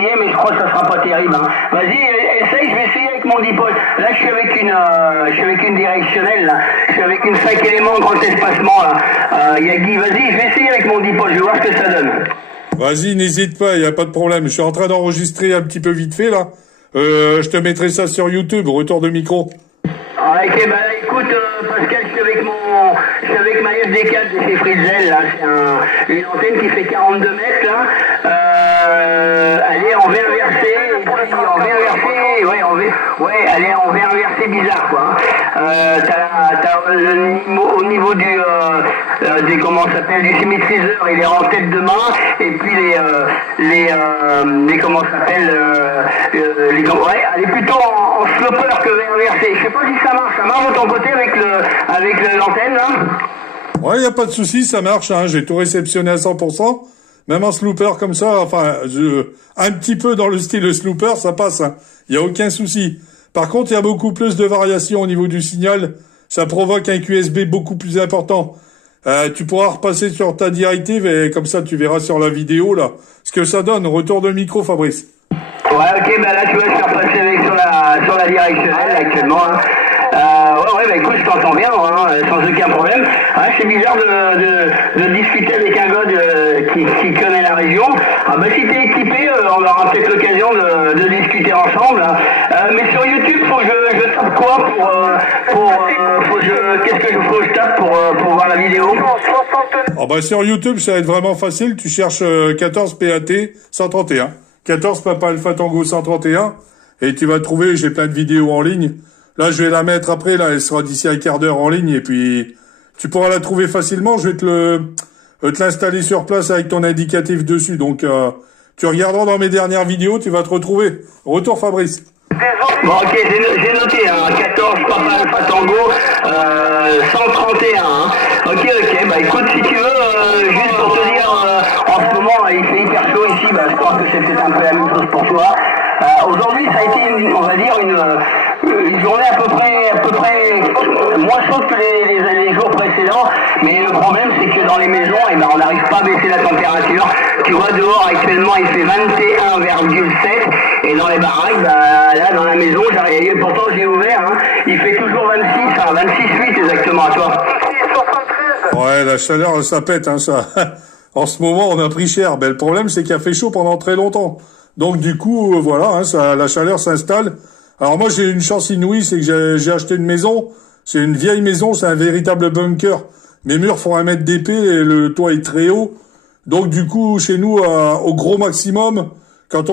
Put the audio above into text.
essayer, mais je crois que ça sera pas terrible. Hein. Vas-y, essaye, je vais essayer avec mon dipôle. Là, je suis avec une directionnelle, là. Je suis avec une 5 éléments grand espacement, là. Y a Guy, vas-y, je vais essayer avec mon dipôle, je vais voir ce que ça donne. Vas-y, n'hésite pas, il n'y a pas de problème. Je suis en train d'enregistrer un petit peu vite fait, là. Je te mettrai ça sur YouTube, retour de micro. Ah, ok, bah écoute, Pascal, je suis avec ma FD4 de chez Fritzel, là. C'est une antenne qui fait 42 mètres, là. Elle est en verre versé, et puis en verre versé, ouais, elle est en verre versé bizarre, quoi. Au niveau des comment ça s'appelle, du symétriseur, il est en tête de main, et puis les comment ça s'appelle, ouais, elle est plutôt en slopper que verre versé. Je sais pas si ça marche de ton côté avec l'antenne, là? Ouais, il n'y a pas de souci, ça marche, hein. J'ai tout réceptionné à 100%. Même en slooper comme ça, enfin, un petit peu dans le style slooper, ça passe, hein. Il n'y a aucun souci. Par contre, il y a beaucoup plus de variations au niveau du signal. Ça provoque un QSB beaucoup plus important. Tu pourras repasser sur ta directive et comme ça, tu verras sur la vidéo, là, ce que ça donne. Retour de micro, Fabrice. Ouais, ok, bah là, tu vois, je suis repassé sur la directionnelle, actuellement, hein. Ouais, bah écoute, je t'entends bien, hein, sans aucun problème. Hein, c'est bizarre de discuter avec un gars qui connaît la région. Ah, bah si t'es équipé, on aura peut-être l'occasion de discuter ensemble. Hein. Mais sur YouTube, faut que je tape quoi faut que je tape pour voir la vidéo? Ah bah sur YouTube, ça va être vraiment facile. Tu cherches 14 PAT 131. 14 Papa Alpha Tango 131. Et tu vas trouver, j'ai plein de vidéos en ligne. Là, je vais la mettre après, là, elle sera d'ici un quart d'heure en ligne, et puis tu pourras la trouver facilement. Je vais te l'installer sur place avec ton indicatif dessus. Donc, tu regarderas dans mes dernières vidéos, tu vas te retrouver. Retour, Fabrice. Bon, ok, j'ai noté, hein, 14 Papa Alpha Tango 131. Hein. Ok, bah écoute, si tu veux, juste pour te dire, en ce moment, il fait hyper chaud ici, bah je pense que c'est peut-être un peu la même chose pour toi. Aujourd'hui, ça a été, on va dire, une journée à peu près moins chaude que les jours précédents, mais le problème c'est que dans les maisons, on n'arrive pas à baisser la température. Tu vois, dehors actuellement il fait 21,7 et dans les baraques, là dans la maison, pourtant j'ai ouvert, hein, il fait toujours 26, hein, 26,8 exactement à toi. Ouais, la chaleur ça pète, hein, ça. En ce moment on a pris cher, le problème c'est qu'il a fait chaud pendant très longtemps. Donc du coup, voilà, hein, la chaleur s'installe. Alors moi j'ai une chance inouïe, c'est que j'ai acheté une maison, c'est une vieille maison, c'est un véritable bunker. Mes murs font 1 mètre d'épais et le toit est très haut. Donc du coup, chez nous, au gros maximum,